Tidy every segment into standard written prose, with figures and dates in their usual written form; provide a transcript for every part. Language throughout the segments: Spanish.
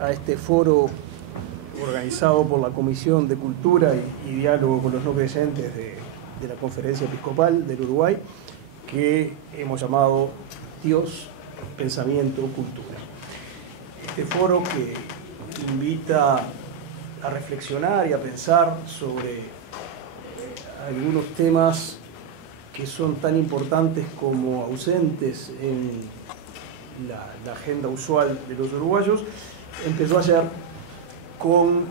a este foro organizado por la Comisión de Cultura y Diálogo con los No Creyentes de la Conferencia Episcopal del Uruguay, que hemos llamado Dios, Pensamiento, Cultura. Este foro que invita a reflexionar y a pensar sobre algunos temas que son tan importantes como ausentes en la agenda usual de los uruguayos. Empezó ayer con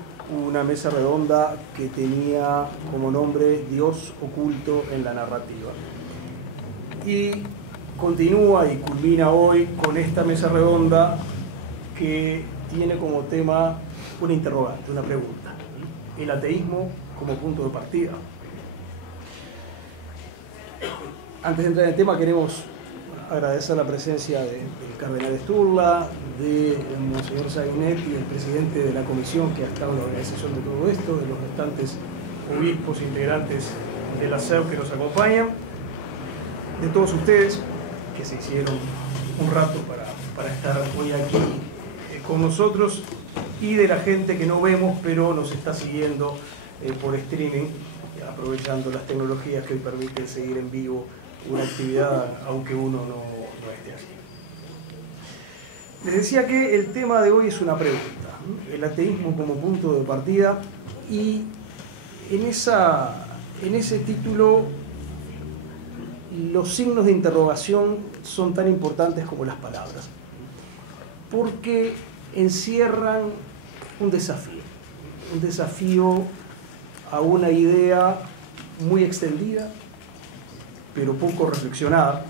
una mesa redonda que tenía como nombre Dios oculto en la narrativa. Y continúa y culmina hoy con esta mesa redonda que tiene como tema una interrogante, una pregunta: el ateísmo como punto de partida. Antes de entrar en el tema, queremos agradecer la presencia del cardenal Sturla, de Monseñor Saguinet y del presidente de la comisión que ha estado en la organización de todo esto, de los restantes obispos integrantes de la SEU que nos acompañan, de todos ustedes que se hicieron un rato para estar hoy aquí con nosotros, y de la gente que no vemos pero nos está siguiendo por streaming, aprovechando las tecnologías que hoy permiten seguir en vivo una actividad aunque uno no esté allí. Les decía que el tema de hoy es una pregunta, el ateísmo como punto de partida, y en ese título los signos de interrogación son tan importantes como las palabras, porque encierran un desafío a una idea muy extendida, pero poco reflexionada,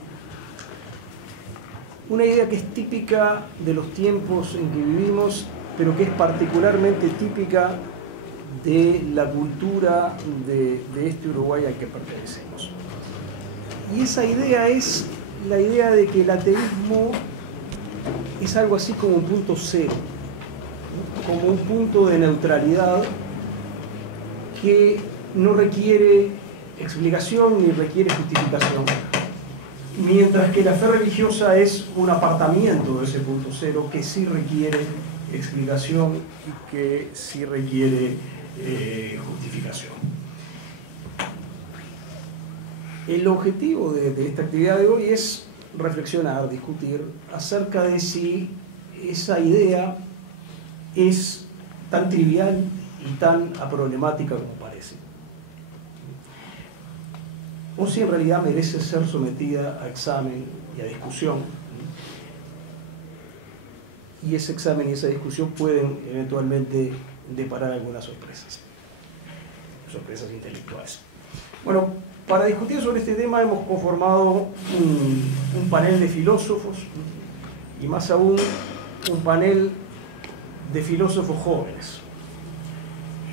una idea que es típica de los tiempos en que vivimos, pero que es particularmente típica de la cultura de este Uruguay al que pertenecemos. Y esa idea es la idea de que el ateísmo es algo así como un punto cero, como un punto de neutralidad que no requiere explicación ni requiere justificación, mientras que la fe religiosa es un apartamiento de ese punto cero que sí requiere explicación y que sí requiere justificación. El objetivo de esta actividad de hoy es reflexionar, discutir acerca de si esa idea es tan trivial y tan aproblemática como parece, o si en realidad merece ser sometida a examen y a discusión, y ese examen y esa discusión pueden eventualmente deparar algunas sorpresas intelectuales. Bueno, para discutir sobre este tema hemos conformado un panel de filósofos, y más aún un panel de filósofos jóvenes.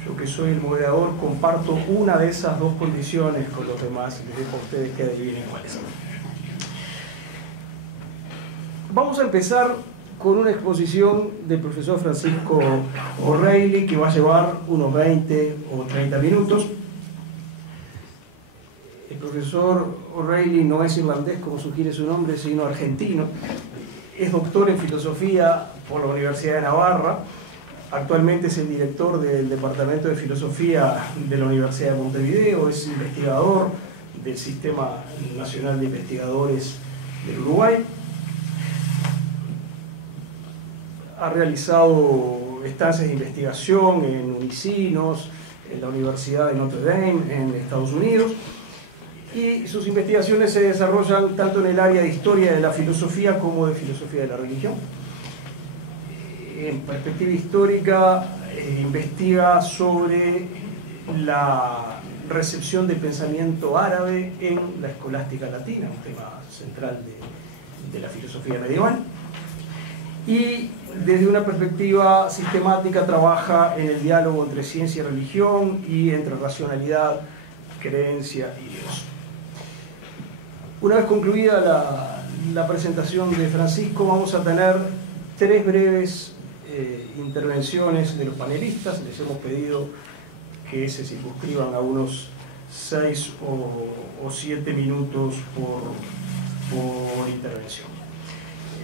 Yo, que soy el moderador, comparto una de esas dos condiciones con los demás, y les dejo a ustedes que adivinen cuáles son. Vamos a empezar con una exposición del profesor Francisco O'Reilly, que va a llevar unos 20 o 30 minutos. El profesor O'Reilly no es irlandés, como sugiere su nombre, sino argentino. Es doctor en filosofía por la Universidad de Navarra. Actualmente es el director del Departamento de Filosofía de la Universidad de Montevideo. Es investigador del Sistema Nacional de Investigadores del Uruguay. Ha realizado estancias de investigación en Unicinos, en la Universidad de Notre Dame, en Estados Unidos. Y sus investigaciones se desarrollan tanto en el área de historia de la filosofía como de filosofía de la religión. En perspectiva histórica, investiga sobre la recepción del pensamiento árabe en la escolástica latina, un tema central de la filosofía medieval. Y desde una perspectiva sistemática trabaja en el diálogo entre ciencia y religión, y entre racionalidad, creencia y Dios. Una vez concluida la presentación de Francisco, vamos a tener tres breves intervenciones de los panelistas. Les hemos pedido que se circunscriban a unos 6 o 7 minutos por intervención.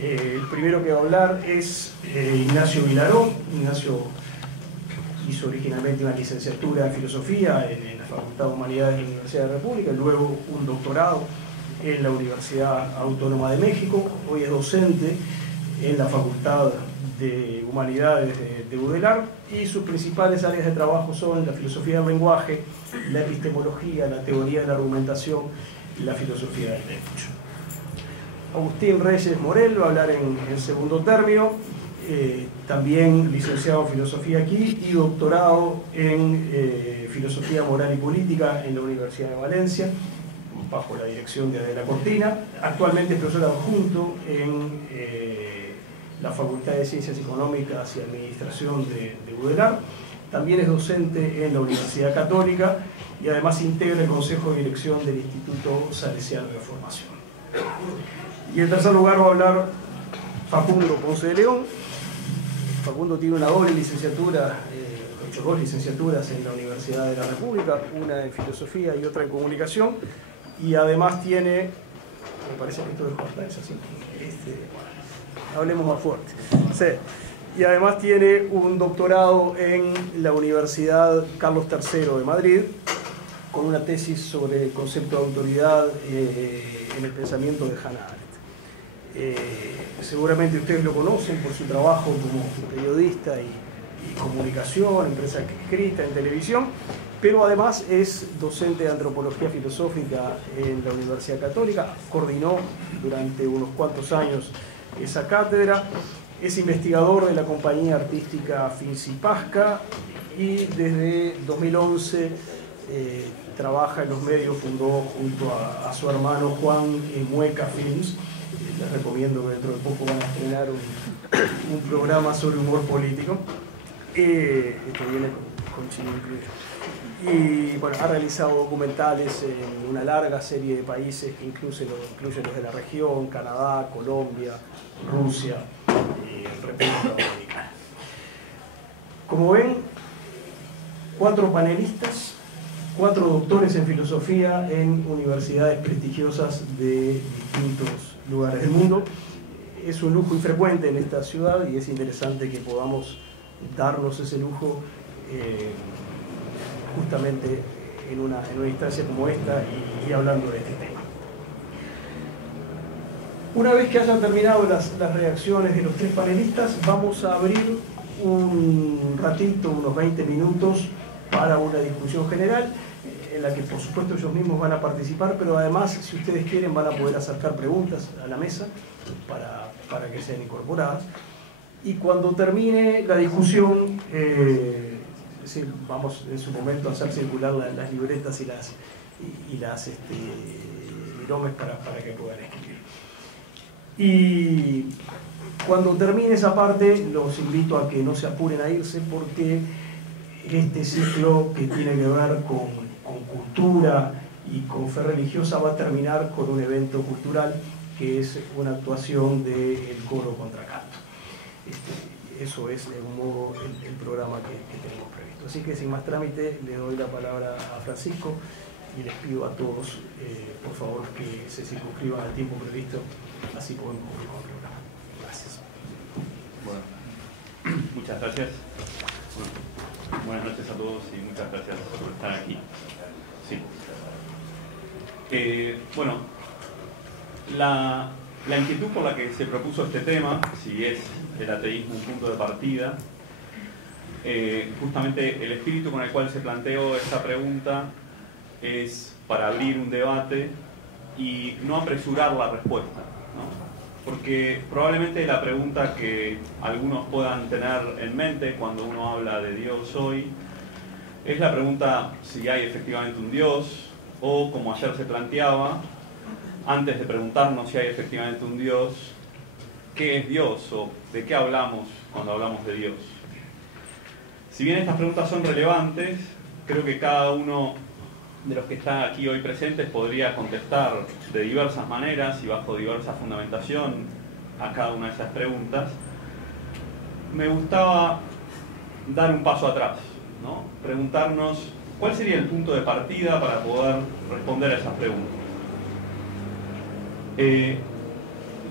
El primero que va a hablar es Ignacio Vilaró. Ignacio hizo originalmente una licenciatura en Filosofía en la Facultad de Humanidades de la Universidad de la República, luego un doctorado en la Universidad Autónoma de México. Hoy es docente en la Facultad de Humanidades de UDELAR, y sus principales áreas de trabajo son la filosofía del lenguaje, la epistemología, la teoría de la argumentación y la filosofía del derecho. Agustín Reyes Morel va a hablar en segundo término, también licenciado en filosofía aquí y doctorado en filosofía moral y política en la Universidad de Valencia, bajo la dirección de Adela Cortina. Actualmente es profesor adjunto en la Facultad de Ciencias Económicas y Administración de UDELAR. También es docente en la Universidad Católica y además integra el Consejo de Dirección del Instituto Salesiano de Formación. Y en tercer lugar va a hablar Facundo Ponce de León. Facundo tiene una doble licenciatura, dos licenciaturas en la Universidad de la República, una en Filosofía y otra en Comunicación, y además tiene, me parece que esto es corta, es así, hablemos más fuerte. Sí. Y además tiene un doctorado en la Universidad Carlos III de Madrid, con una tesis sobre el concepto de autoridad en el pensamiento de Hannah Arendt. Seguramente ustedes lo conocen por su trabajo como periodista y comunicación, en prensa escrita, en televisión, pero además es docente de antropología filosófica en la Universidad Católica, coordinó durante unos cuantos años esa cátedra, es investigador de la compañía artística Fincipasca y desde 2011 trabaja en los medios, fundó junto a su hermano Juan Mueca Films. Les recomiendo que dentro de poco van a estrenar un programa sobre humor político, que viene con Chile incluido. Y bueno, ha realizado documentales en una larga serie de países que incluyen los de la región: Canadá, Colombia, Rusia y República Dominicana. Como ven, 4 panelistas, 4 doctores en filosofía en universidades prestigiosas de distintos lugares del mundo. Es un lujo infrecuente en esta ciudad y es interesante que podamos darnos ese lujo justamente en una instancia como esta y hablando de este tema. Una vez que hayan terminado las reacciones de los 3 panelistas, vamos a abrir un ratito, unos 20 minutos, para una discusión general, en la que por supuesto ellos mismos van a participar, pero además, si ustedes quieren, van a poder acercar preguntas a la mesa para que sean incorporadas. Y cuando termine la discusión, vamos en su momento a hacer circular las libretas y las viromes para que puedan escribir. Y cuando termine esa parte, los invito a que no se apuren a irse, porque este ciclo, que tiene que ver con cultura y con fe religiosa, va a terminar con un evento cultural que es una actuación del coro contracanto. Eso es de algún modo el programa que tenemos previsto. Así que sin más trámite le doy la palabra a Francisco y les pido a todos, por favor, que se circunscriban al tiempo previsto, así podemos concluir con el programa. Gracias. Bueno, muchas gracias. Buenas noches a todos y muchas gracias por estar aquí. Sí. Bueno, la inquietud por la que se propuso este tema, si es el ateísmo un punto de partida, justamente el espíritu con el cual se planteó esta pregunta es para abrir un debate y no apresurar la respuesta, ¿no? Porque probablemente la pregunta que algunos puedan tener en mente cuando uno habla de Dios hoy es la pregunta si hay efectivamente un Dios, o como ayer se planteaba, antes de preguntarnos si hay efectivamente un Dios, ¿qué es Dios? O ¿de qué hablamos cuando hablamos de Dios? Si bien estas preguntas son relevantes, creo que cada uno de los que están aquí hoy presentes podría contestar de diversas maneras y bajo diversa fundamentación a cada una de esas preguntas. Me gustaba dar un paso atrás, ¿no? Preguntarnos cuál sería el punto de partida para poder responder a esas preguntas.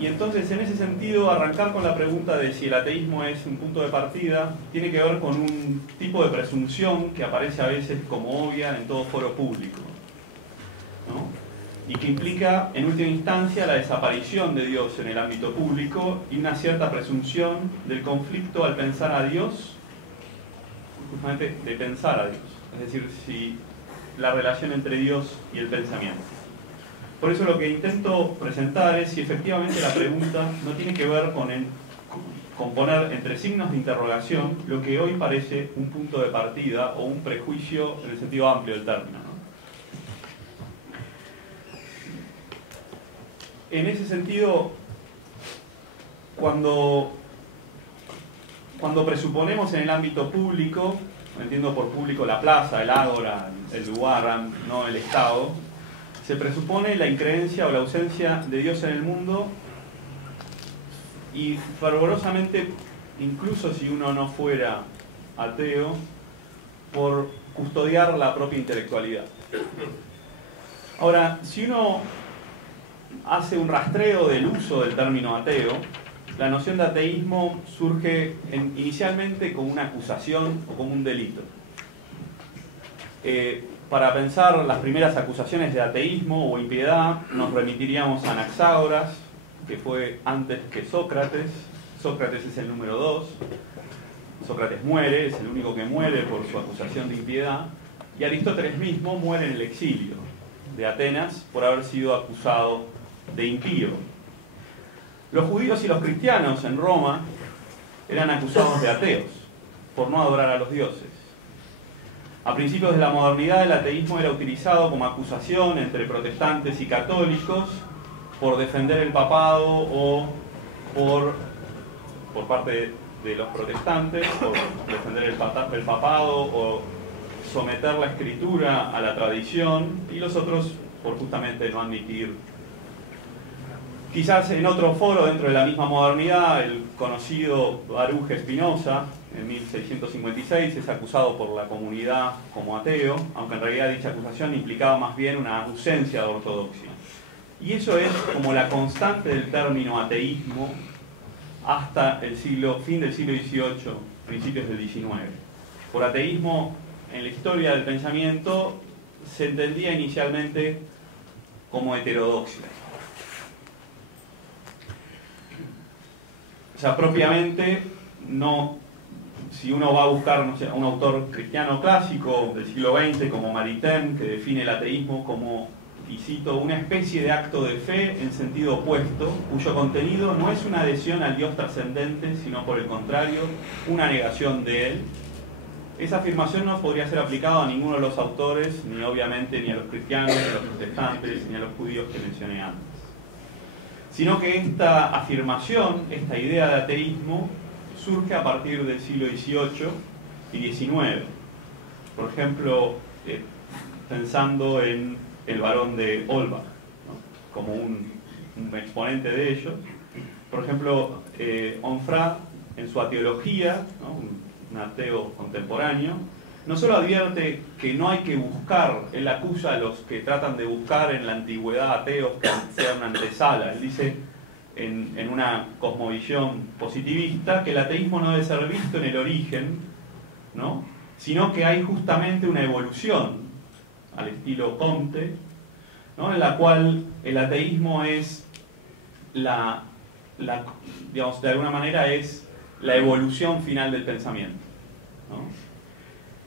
Y entonces, en ese sentido, arrancar con la pregunta de si el ateísmo es un punto de partida tiene que ver con un tipo de presunción que aparece a veces como obvia en todo foro público, ¿no? Y que implica, en última instancia, la desaparición de Dios en el ámbito público y una cierta presunción del conflicto al pensar a Dios, justamente de pensar a Dios, es decir, si la relación entre Dios y el pensamiento. Por eso lo que intento presentar es si efectivamente la pregunta no tiene que ver con poner entre signos de interrogación lo que hoy parece un punto de partida o un prejuicio en el sentido amplio del término, ¿no? En ese sentido, cuando presuponemos en el ámbito público, entiendo por público la plaza, el ágora, el lugar, no el Estado, se presupone la increencia o la ausencia de Dios en el mundo y fervorosamente, incluso si uno no fuera ateo, por custodiar la propia intelectualidad. Ahora, si uno hace un rastreo del uso del término ateo, la noción de ateísmo surge inicialmente como una acusación o como un delito. Para pensar las primeras acusaciones de ateísmo o impiedad, nos remitiríamos a Anaxágoras, que fue antes que Sócrates. Sócrates es el número 2. Sócrates muere, es el único que muere por su acusación de impiedad. Y Aristóteles mismo muere en el exilio de Atenas por haber sido acusado de impío. Los judíos y los cristianos en Roma eran acusados de ateos por no adorar a los dioses. A principios de la modernidad, el ateísmo era utilizado como acusación entre protestantes y católicos por defender el papado o por parte de los protestantes, por defender el papado o someter la escritura a la tradición, y los otros por justamente no admitir. Quizás en otro foro dentro de la misma modernidad, el conocido Baruch Spinoza, en 1656, es acusado por la comunidad como ateo, aunque en realidad dicha acusación implicaba más bien una ausencia de ortodoxia. Y eso es como la constante del término ateísmo hasta el fin del siglo XVIII, principios del XIX. Por ateísmo, en la historia del pensamiento, se entendía inicialmente como heterodoxia. O sea, propiamente, no, si uno va a buscar, no sé, un autor cristiano clásico del siglo XX como Maritain, que define el ateísmo como, y cito, una especie de acto de fe en sentido opuesto, cuyo contenido no es una adhesión al Dios trascendente, sino por el contrario, una negación de él. Esa afirmación no podría ser aplicada a ninguno de los autores, ni obviamente ni a los cristianos, ni a los protestantes, ni a los judíos que mencioné antes. Sino que esta afirmación, esta idea de ateísmo, surge a partir del siglo XVIII y XIX. Por ejemplo, pensando en el barón de Olbach, ¿no?, como un exponente de ellos. Por ejemplo, Onfray, en su Ateología, ¿no?, un ateo contemporáneo, no solo advierte que no hay que buscar, él acusa a los que tratan de buscar en la antigüedad ateos que sean una antesala. Él dice, en una cosmovisión positivista, que el ateísmo no debe ser visto en el origen, ¿no?, sino que hay justamente una evolución, al estilo Comte, ¿no?, en la cual el ateísmo es digamos, de alguna manera es la evolución final del pensamiento, ¿no?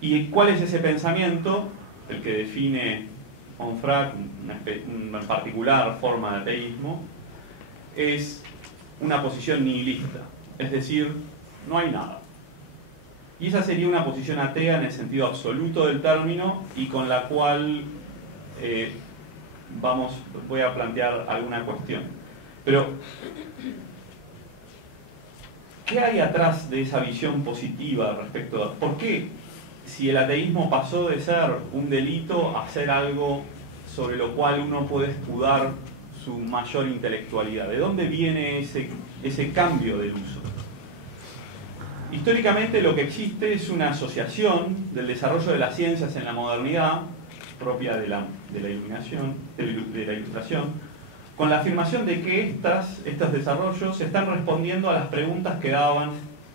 ¿Y cuál es ese pensamiento? El que define Onfray, una particular forma de ateísmo, es una posición nihilista, es decir, no hay nada. Y esa sería una posición atea en el sentido absoluto del término, y con la cual voy a plantear alguna cuestión. Pero, ¿qué hay atrás de esa visión positiva respecto a por qué, si el ateísmo pasó de ser un delito a ser algo sobre lo cual uno puede escudar su mayor intelectualidad? ¿De dónde viene ese cambio del uso? Históricamente lo que existe es una asociación del desarrollo de las ciencias en la modernidad, propia de la ilustración, con la afirmación de que estos desarrollos están respondiendo a las preguntas que daban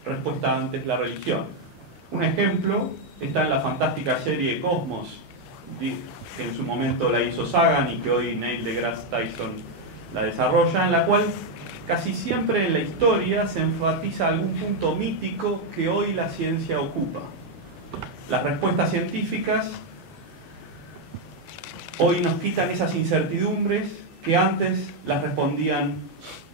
respuesta antes la religión. Un ejemplo está en la fantástica serie Cosmos, que en su momento la hizo Sagan y que hoy Neil deGrasse Tyson la desarrolla, en la cual casi siempre en la historia se enfatiza algún punto mítico que hoy la ciencia ocupa. Las respuestas científicas hoy nos quitan esas incertidumbres que antes las respondían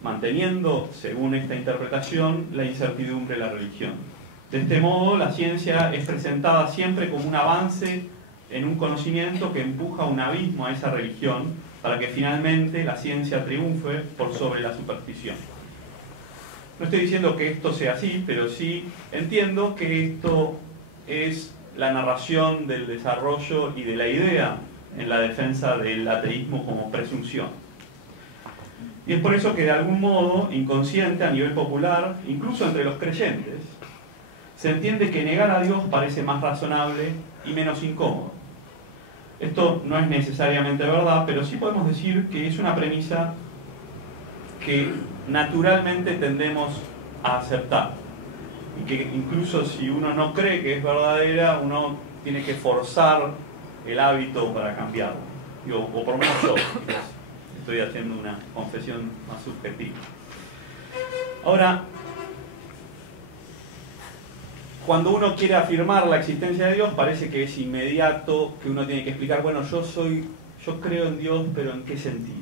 manteniendo, según esta interpretación, la incertidumbre de la religión. De este modo, la ciencia es presentada siempre como un avance en un conocimiento que empuja a un abismo a esa religión para que finalmente la ciencia triunfe por sobre la superstición. No estoy diciendo que esto sea así, pero sí entiendo que esto es la narración del desarrollo y de la idea en la defensa del ateísmo como presunción. Y es por eso que de algún modo, inconsciente a nivel popular, incluso entre los creyentes, se entiende que negar a Dios parece más razonable y menos incómodo. Esto no es necesariamente verdad, pero sí podemos decir que es una premisa que naturalmente tendemos a aceptar. Y que incluso si uno no cree que es verdadera, uno tiene que forzar el hábito para cambiarlo. O por lo menos yo, quizás estoy haciendo una confesión más subjetiva. Ahora, cuando uno quiere afirmar la existencia de Dios, parece que es inmediato, que uno tiene que explicar, bueno, yo creo en Dios, pero ¿en qué sentido?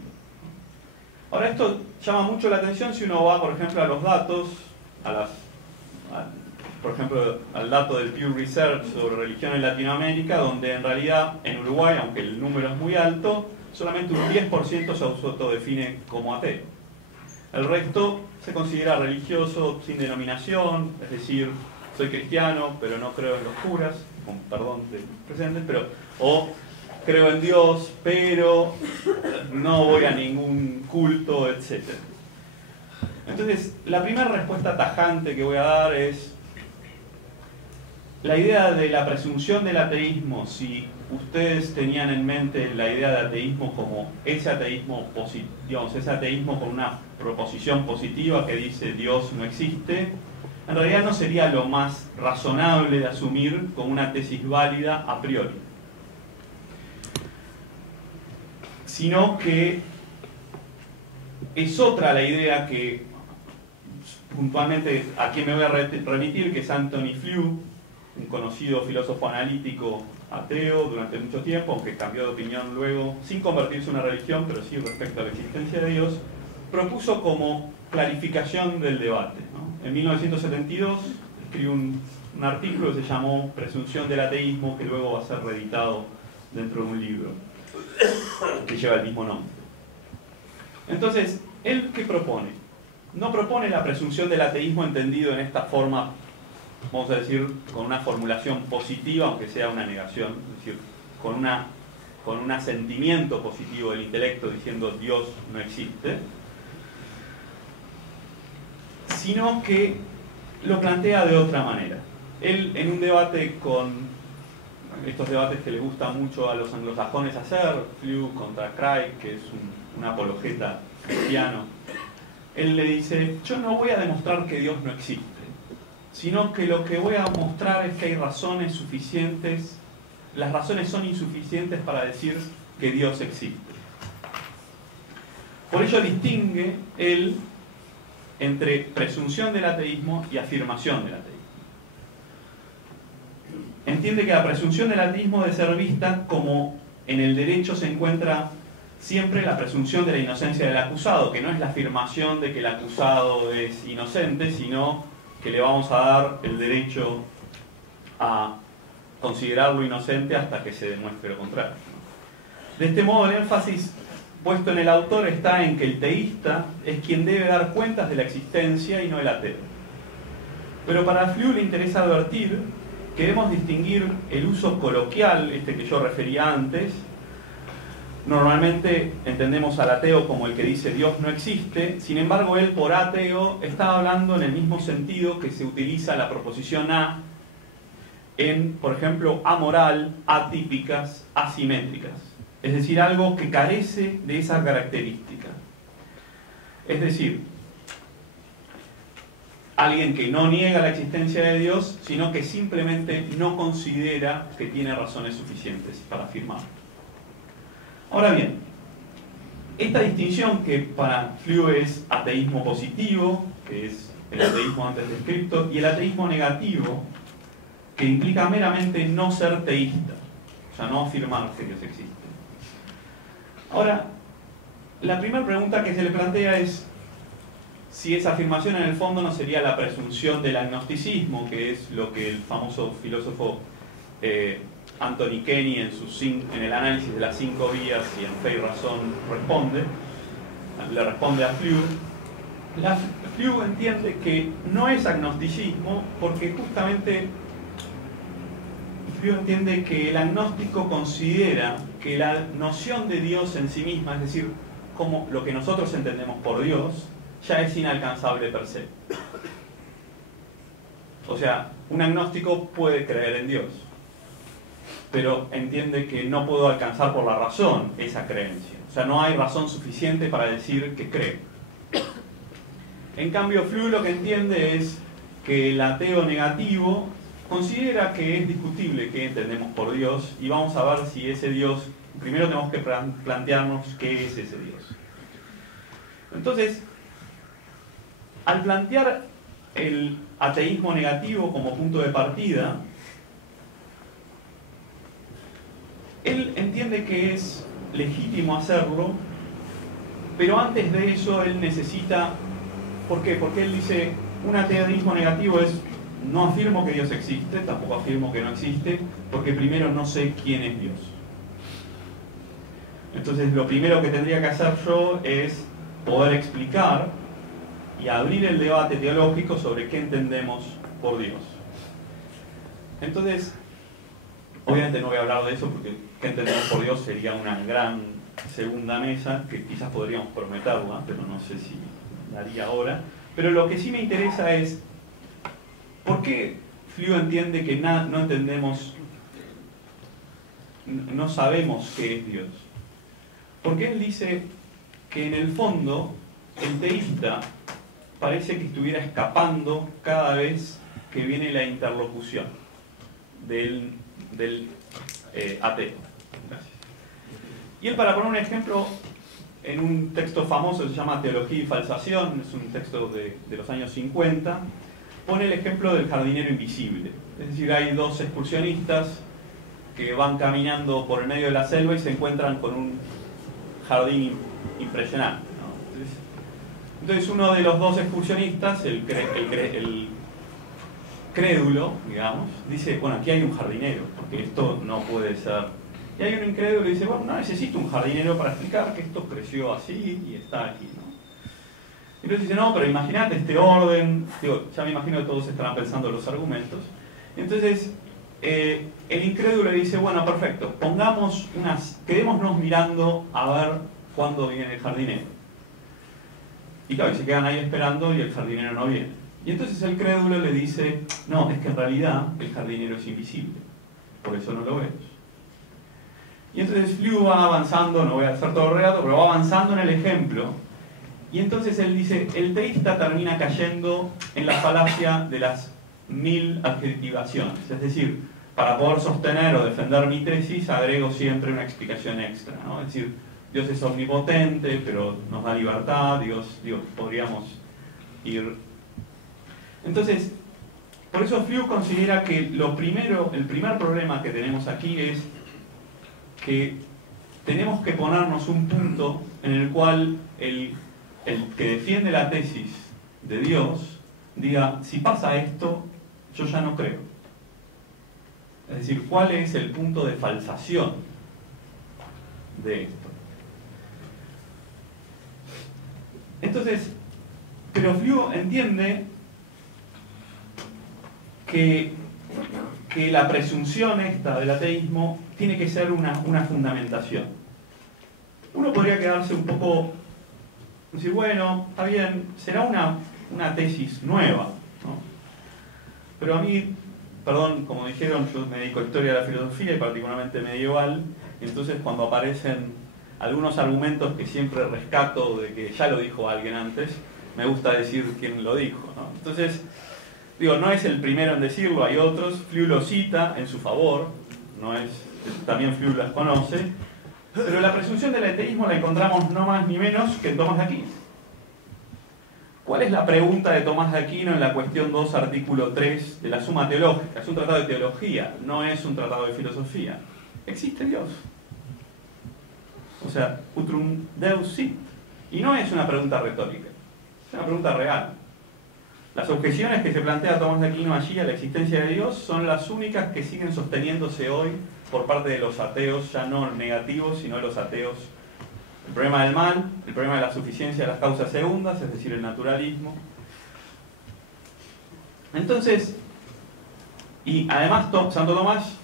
Ahora, esto llama mucho la atención si uno va, por ejemplo, a los datos, por ejemplo, al dato del Pew Research sobre religión en Latinoamérica, donde en realidad en Uruguay, aunque el número es muy alto, solamente un 10% se autodefine como ateo. El resto se considera religioso sin denominación, es decir, soy cristiano, pero no creo en los curas, con perdón de los presentes, o creo en Dios, pero no voy a ningún culto, etc. Entonces, la primera respuesta tajante que voy a dar es la idea de la presunción del ateísmo. Si ustedes tenían en mente la idea de ateísmo como ese ateísmo, digamos, ese ateísmo con una proposición positiva que dice Dios no existe, en realidad no sería lo más razonable de asumir como una tesis válida a priori, sino que es otra la idea que puntualmente a quien me voy a remitir, que es Anthony Flew, un conocido filósofo analítico ateo durante mucho tiempo, aunque cambió de opinión luego, sin convertirse en una religión, pero sí respecto a la existencia de Dios, propuso como clarificación del debate, ¿no? En 1972 escribió un artículo que se llamó Presunción del ateísmo, que luego va a ser reeditado dentro de un libro que lleva el mismo nombre. Entonces, ¿él qué propone? No propone la presunción del ateísmo entendido en esta forma, vamos a decir, con una formulación positiva, aunque sea una negación, es decir, con un asentimiento positivo del intelecto diciendo Dios no existe, sino que lo plantea de otra manera. Él, en un debate estos debates que le gusta mucho a los anglosajones hacer, Flew contra Craig, que es un apologeta cristiano, él le dice, yo no voy a demostrar que Dios no existe, sino que lo que voy a mostrar es que hay razones suficientes, las razones son insuficientes para decir que Dios existe. Por ello distingue él entre presunción del ateísmo y afirmación del ateísmo. Entiende que la presunción del ateísmo debe ser vista como en el derecho se encuentra siempre la presunción de la inocencia del acusado, que no es la afirmación de que el acusado es inocente, sino que le vamos a dar el derecho a considerarlo inocente hasta que se demuestre lo contrario. De este modo, el énfasis puesto en el autor está en que el teísta es quien debe dar cuentas de la existencia y no el ateo. Pero para Flew le interesa advertir que debemos distinguir el uso coloquial, que yo refería antes. Normalmente entendemos al ateo como el que dice Dios no existe, sin embargo él por ateo está hablando en el mismo sentido que se utiliza la proposición A en, por ejemplo, amoral, atípicas, asimétricas. Es decir, algo que carece de esa característica. Es decir, alguien que no niega la existencia de Dios, sino que simplemente no considera que tiene razones suficientes para afirmarlo. Ahora bien, esta distinción que para Flew es ateísmo positivo, que es el ateísmo antes descrito, y el ateísmo negativo, que implica meramente no ser teísta, o sea, no afirmar que Dios existe. Ahora, la primera pregunta que se le plantea es si esa afirmación en el fondo no sería la presunción del agnosticismo, que es lo que el famoso filósofo Anthony Kenny en el análisis de las 5 vías y en Fe y Razón le responde a Flew. Flew entiende que no es agnosticismo porque justamente Flew entiende que el agnóstico considera que la noción de Dios en sí misma, es decir, como lo que nosotros entendemos por Dios, ya es inalcanzable per se. O sea, un agnóstico puede creer en Dios, pero entiende que no puedo alcanzar por la razón esa creencia. O sea, no hay razón suficiente para decir que cree. En cambio, Flew lo que entiende es que el ateo negativo considera que es discutible qué entendemos por Dios, y vamos a ver si ese Dios, primero tenemos que plantearnos qué es ese Dios. Entonces, al plantear el ateísmo negativo como punto de partida, él entiende que es legítimo hacerlo, pero antes de eso él necesita... ¿Por qué? Porque él dice, un ateísmo negativo es, no afirmo que Dios existe, tampoco afirmo que no existe, porque primero no sé quién es Dios. Entonces lo primero que tendría que hacer yo es poder explicar y abrir el debate teológico sobre qué entendemos por Dios. Entonces, obviamente no voy a hablar de eso porque qué entendemos por Dios sería una gran segunda mesa, que quizás podríamos prometerla, pero no sé si la haría ahora. Pero lo que sí me interesa es, ¿por qué Flew entiende que no entendemos, no sabemos qué es Dios? Porque él dice que en el fondo el teísta parece que estuviera escapando cada vez que viene la interlocución del ateo. Gracias. Y él, para poner un ejemplo, en un texto famoso que se llama Teología y Falsación, es un texto de los años 50, pone el ejemplo del jardinero invisible. Es decir, hay dos excursionistas que van caminando por el medio de la selva y se encuentran con un jardín impresionante, ¿no? Entonces uno de los dos excursionistas, el crédulo, digamos, dice, bueno, aquí hay un jardinero, porque esto no puede ser. Y hay un incrédulo que dice, bueno, no necesito un jardinero para explicar que esto creció así y está aquí, ¿no? Y entonces dice, no, pero imagínate este orden. Digo, ya me imagino que todos estarán pensando los argumentos. Entonces, el incrédulo le dice, bueno, perfecto, quedémonos mirando a ver cuándo viene el jardinero. Y claro, y se quedan ahí esperando y el jardinero no viene. Y entonces el crédulo le dice, no, es que en realidad el jardinero es invisible, por eso no lo vemos. Y entonces Flew va avanzando, no voy a hacer todo el relato, pero va avanzando en el ejemplo. Y entonces él dice, el teísta termina cayendo en la falacia de las 1000 adjetivaciones. Es decir, para poder sostener o defender mi tesis, agrego siempre una explicación extra, ¿no? Es decir, Dios es omnipotente, pero nos da libertad, Dios, podríamos ir... Entonces, por eso Flew considera que el primer problema que tenemos aquí es que tenemos que ponernos un punto en el cual el que defiende la tesis de Dios diga, si pasa esto, yo ya no creo. Es decir, ¿cuál es el punto de falsación de esto? Entonces, pero Flew entiende que la presunción esta del ateísmo tiene que ser una fundamentación. Uno podría quedarse un poco, decir, bueno, está bien, será una tesis nueva, ¿no? Pero a mí, perdón, como dijeron, yo me dedico a historia de la filosofía y particularmente medieval, entonces cuando aparecen algunos argumentos que siempre rescato de que ya lo dijo alguien antes, me gusta decir quién lo dijo, ¿no? Entonces, digo, no es el primero en decirlo, hay otros. Fliu lo cita en su favor, no es, también Fliu las conoce, pero la presunción del ateísmo la encontramos no más ni menos que en Tomás de Aquino. ¿Cuál es la pregunta de Tomás de Aquino en la cuestión 2, artículo 3 de la Suma Teológica? Es un tratado de teología, no es un tratado de filosofía. ¿Existe Dios? O sea, utrum Deus sit. Y no es una pregunta retórica, es una pregunta real. Las objeciones que se plantea Tomás de Aquino allí a la existencia de Dios son las únicas que siguen sosteniéndose hoy por parte de los ateos, ya no negativos, sino de los ateos. El problema del mal, el problema de la suficiencia de las causas segundas, es decir, el naturalismo. Entonces, y además Santo Tomás,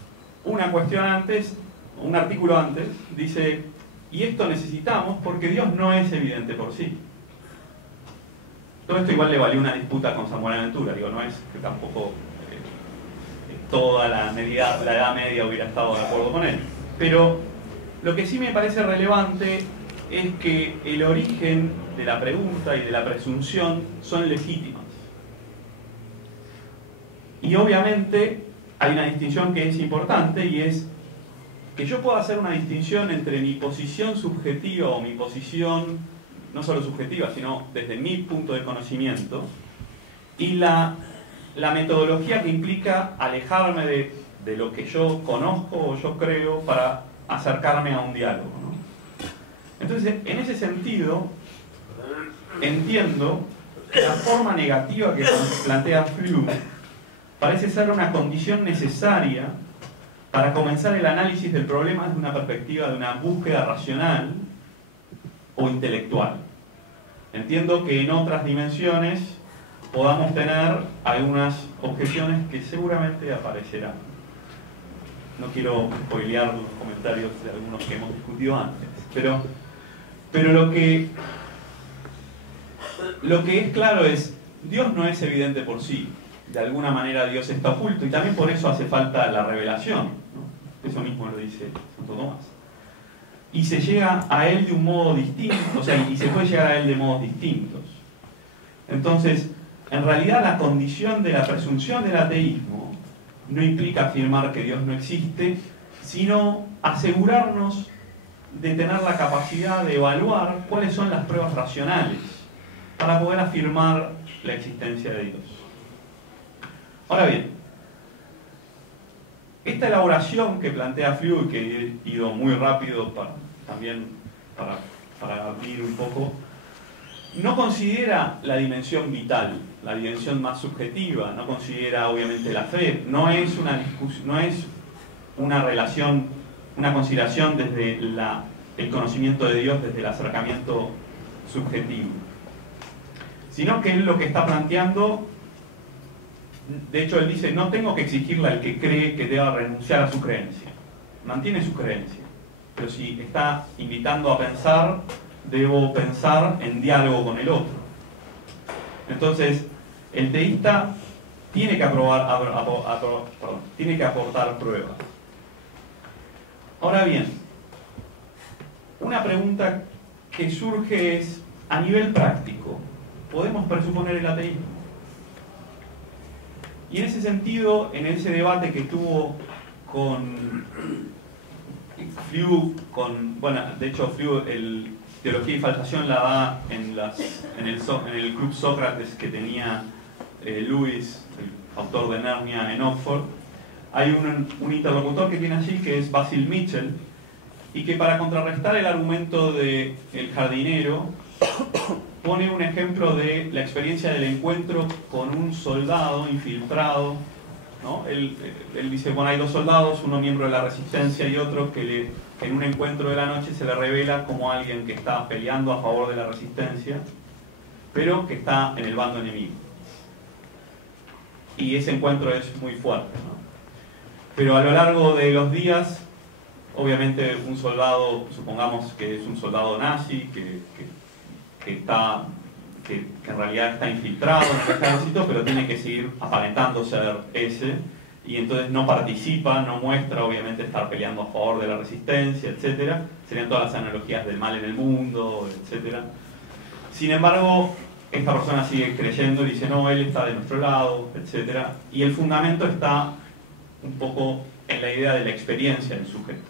una cuestión antes, un artículo antes, dice, y esto necesitamos porque Dios no es evidente por sí. Todo esto igual le valió una disputa con San Buenaventura, digo, no es que tampoco toda la Edad Media hubiera estado de acuerdo con él. Pero lo que sí me parece relevante es que el origen de la pregunta y de la presunción son legítimas. Y obviamente hay una distinción que es importante, y es que yo pueda hacer una distinción entre mi posición subjetiva o mi posición, no solo subjetiva, sino desde mi punto de conocimiento, y la metodología que implica alejarme de lo que yo conozco o yo creo para acercarme a un diálogo, ¿no? Entonces, en ese sentido, entiendo que la forma negativa que plantea Fliu parece ser una condición necesaria para comenzar el análisis del problema desde una perspectiva de una búsqueda racional o intelectual. Entiendo que en otras dimensiones podamos tener algunas objeciones que seguramente aparecerán. No quiero spoilear los comentarios de algunos que hemos discutido antes, pero lo que es claro es, Dios no es evidente por sí. De alguna manera Dios está oculto, y también por eso hace falta la revelación, ¿no? Eso mismo lo dice Santo Tomás. Y se llega a Él de un modo distinto, o sea, y se puede llegar a Él de modos distintos. Entonces, en realidad la condición de la presunción del ateísmo no implica afirmar que Dios no existe, sino asegurarnos de tener la capacidad de evaluar cuáles son las pruebas racionales para poder afirmar la existencia de Dios. Ahora bien, esta elaboración que plantea Fliu, y que he ido muy rápido también para abrir un poco, no considera la dimensión vital, la dimensión más subjetiva, no considera obviamente la fe, no es una discusión, no es una relación, una consideración desde el conocimiento de Dios, desde el acercamiento subjetivo, sino que él lo que está planteando, de hecho él dice, no tengo que exigirle al que cree que deba renunciar a su creencia, mantiene su creencia, pero si está invitando a pensar, debo pensar en diálogo con el otro. Entonces, el teísta tiene que tiene que aportar pruebas. Ahora bien, una pregunta que surge es, a nivel práctico, ¿podemos presuponer el ateísmo? Y en ese sentido, en ese debate que tuvo con Fliu, bueno, de hecho Fliu, el Teología y Falsación la da en el Club Sócrates que tenía Lewis, el autor de Narnia, en Oxford. Hay un interlocutor que tiene allí, que es Basil Mitchell, y que para contrarrestar el argumento del jardinero pone un ejemplo de la experiencia del encuentro con un soldado infiltrado, ¿no? Él dice, bueno, hay dos soldados, uno miembro de la resistencia y otro que en un encuentro de la noche se le revela como alguien que está peleando a favor de la resistencia, pero que está en el bando enemigo. Y ese encuentro es muy fuerte, ¿no? Pero a lo largo de los días, obviamente un soldado, supongamos que es un soldado nazi, que en realidad está infiltrado en el ejército, pero tiene que seguir aparentando ser ese, y entonces no participa, no muestra obviamente estar peleando a favor de la resistencia, etc. Serían todas las analogías del mal en el mundo, etc. Sin embargo, esta persona sigue creyendo y dice, no, él está de nuestro lado, etc. Y el fundamento está un poco en la idea de la experiencia del sujeto.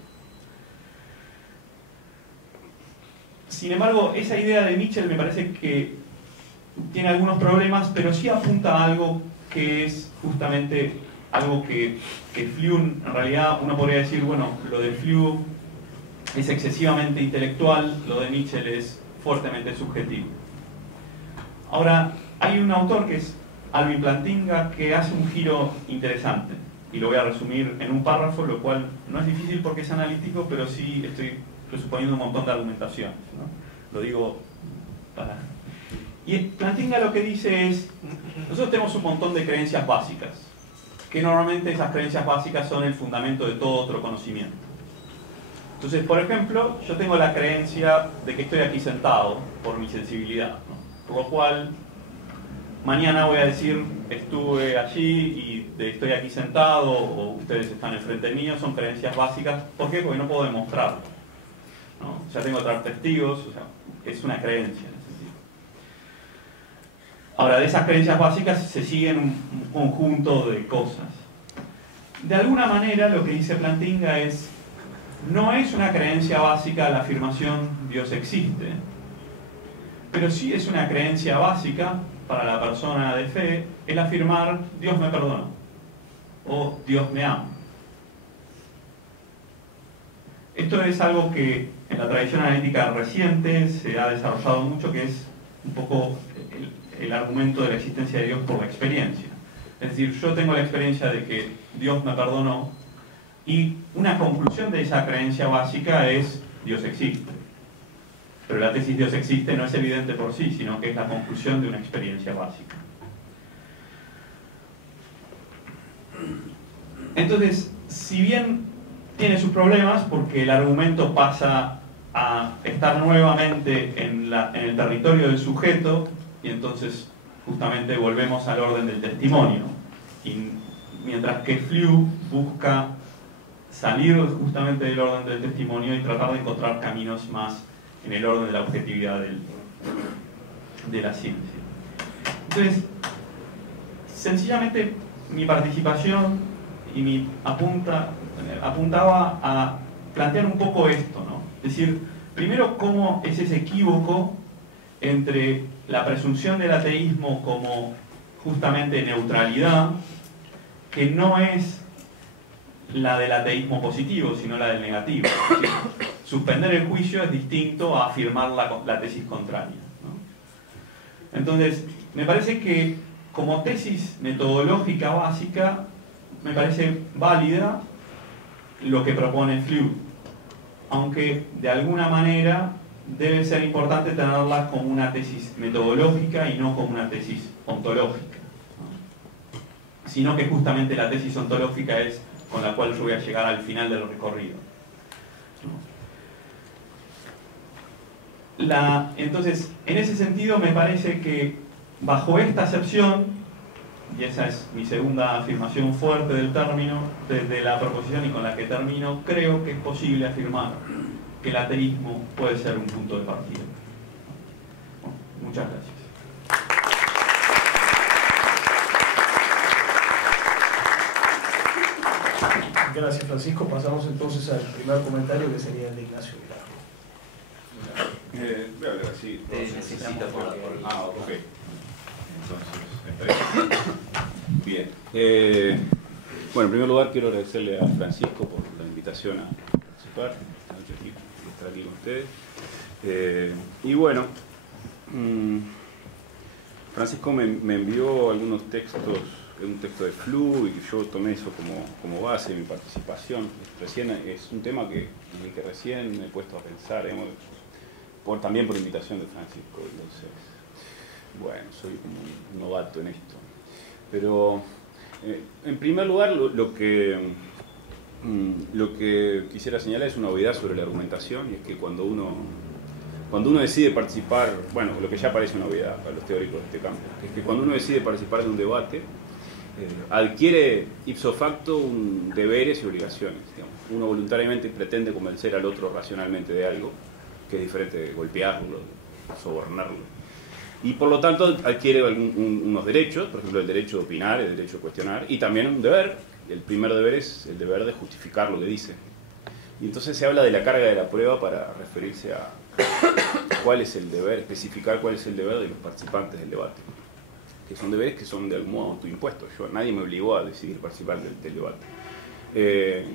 Sin embargo, esa idea de Mitchell me parece que tiene algunos problemas, pero sí apunta a algo que es justamente algo que Fliu, en realidad uno podría decir, bueno, lo de Fliu es excesivamente intelectual, lo de Mitchell es fuertemente subjetivo. Ahora, hay un autor que es Alvin Plantinga que hace un giro interesante, y lo voy a resumir en un párrafo, lo cual no es difícil porque es analítico, pero sí estoy presuponiendo un montón de argumentaciones, ¿no? Lo digo para... Y Plantinga lo que dice es, nosotros tenemos un montón de creencias básicas, que normalmente esas creencias básicas son el fundamento de todo otro conocimiento. Entonces, por ejemplo, yo tengo la creencia de que estoy aquí sentado por mi sensibilidad, ¿no? Por lo cual, mañana voy a decir, estuve allí y estoy aquí sentado, o ustedes están enfrente mío, son creencias básicas. ¿Por qué? Porque no puedo demostrarlo, ¿no? Ya tengo que traer testigos, o sea, es una creencia en ese sentido. Ahora, de esas creencias básicas se siguen un conjunto de cosas. De alguna manera, lo que dice Plantinga es, no es una creencia básica la afirmación Dios existe, pero sí es una creencia básica para la persona de fe el afirmar Dios me perdona o Dios me ama. Esto es algo que en la tradición analítica reciente se ha desarrollado mucho, que es un poco el argumento de la existencia de Dios por la experiencia. Es decir, yo tengo la experiencia de que Dios me perdonó y una conclusión de esa creencia básica es Dios existe. Pero la tesis Dios existe no es evidente por sí, sino que es la conclusión de una experiencia básica. Entonces, si bien tiene sus problemas, porque el argumento pasa a estar nuevamente en el territorio del sujeto, y entonces justamente volvemos al orden del testimonio. Y mientras que Fliu busca salir justamente del orden del testimonio y tratar de encontrar caminos más en el orden de la objetividad de la ciencia. Entonces, sencillamente mi participación y apuntaba a plantear un poco esto, ¿no? Es decir, primero cómo es ese equívoco entre la presunción del ateísmo como justamente neutralidad, que no es la del ateísmo positivo, sino la del negativo. Es decir, suspender el juicio es distinto a afirmar la tesis contraria, ¿no? Entonces, me parece que como tesis metodológica básica, me parece válida lo que propone Fliu, aunque de alguna manera debe ser importante tenerla como una tesis metodológica y no como una tesis ontológica, ¿no? Sino que justamente la tesis ontológica es con la cual yo voy a llegar al final del recorrido, ¿no? Entonces, en ese sentido me parece que bajo esta acepción, y esa es mi segunda afirmación fuerte del término, de la proposición y con la que termino, creo que es posible afirmar que el ateísmo puede ser un punto de partida. Bueno, muchas gracias. Gracias, Francisco. Pasamos entonces al primer comentario, que sería el de Ignacio Vilardo. Voy a ver si necesita por... Ah, ok. Entonces, bien. Bueno, en primer lugar quiero agradecerle a Francisco por la invitación a participar, estar aquí con ustedes. Y bueno, Francisco me envió algunos textos, un texto de Fliu, y yo tomé eso como base de mi participación. Recién es un tema en el que recién me he puesto a pensar, también por invitación de Francisco. Entonces, bueno, soy como un novato en esto. Pero, en primer lugar, lo que quisiera señalar es una obviedad sobre la argumentación, y es que cuando uno decide participar, bueno, lo que ya parece una obviedad para los teóricos de este campo, es que cuando uno decide participar de un debate, adquiere ipso facto deberes y obligaciones. Digamos. Uno voluntariamente pretende convencer al otro racionalmente de algo, que es diferente de golpearlo, sobornarlo. Y por lo tanto adquiere unos derechos, por ejemplo el derecho de opinar, el derecho de cuestionar, y también un deber. El primer deber es el deber de justificar lo que dice. Y entonces se habla de la carga de la prueba para referirse a cuál es el deber, especificar cuál es el deber de los participantes del debate. Que son deberes que son de algún modo autoimpuestos. Nadie me obligó a decidir participar del debate.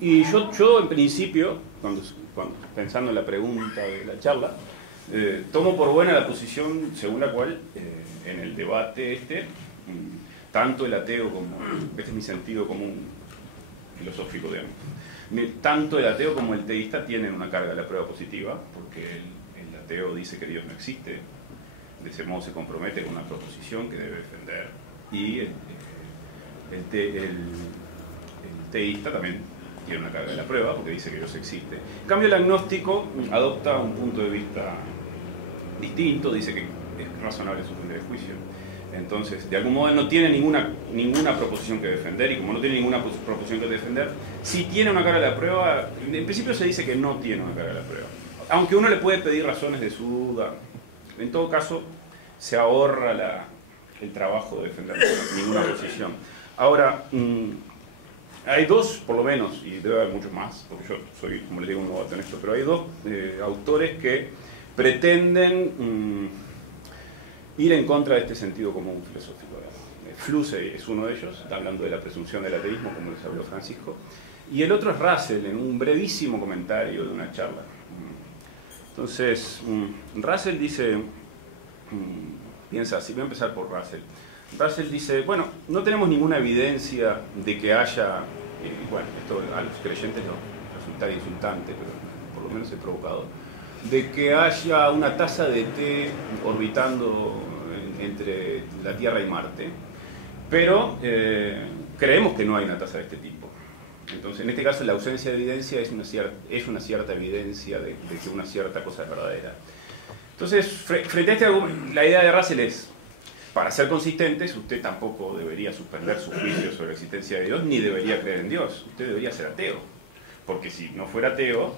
Y yo en principio, cuando pensando en la pregunta de la charla, tomo por buena la posición según la cual en el debate tanto el ateo como, este es mi sentido común filosófico, digamos, tanto el ateo como el teísta tienen una carga de la prueba positiva, porque el ateo dice que Dios no existe, de ese modo se compromete con una proposición que debe defender, y el teísta también tiene una carga de la prueba, porque dice que Dios existe. En cambio el agnóstico adopta un punto de vista distinto, dice que es razonable suspender el juicio. Entonces, de algún modo él no tiene ninguna proposición que defender, y como no tiene ninguna proposición que defender, si tiene una carga de la prueba, en principio se dice que no tiene una carga de la prueba. Aunque uno le puede pedir razones de su duda, en todo caso se ahorra el trabajo de defender ninguna posición. Ahora, hay dos, por lo menos, y debe haber muchos más, porque yo soy, como les digo, un novato en esto, pero hay dos autores que pretenden ir en contra de este sentido común filosófico. Flusey es uno de ellos, está hablando de la presunción del ateísmo, como les habló Francisco, y el otro es Russell, en un brevísimo comentario de una charla. Entonces, Russell dice, piensa así, voy a empezar por Russell. Russell dice, bueno, no tenemos ninguna evidencia de que haya, bueno, esto a los creyentes no resulta insultante, pero por lo menos es provocador, de que haya una taza de té orbitando entre la Tierra y Marte, pero creemos que no hay una taza de este tipo. Entonces, en este caso, la ausencia de evidencia es una cierta evidencia de que una cierta cosa es verdadera. Entonces, frente a este argumento, la idea de Russell es, para ser consistentes, usted tampoco debería suspender su juicio sobre la existencia de Dios, ni debería creer en Dios. Usted debería ser ateo, porque si no fuera ateo,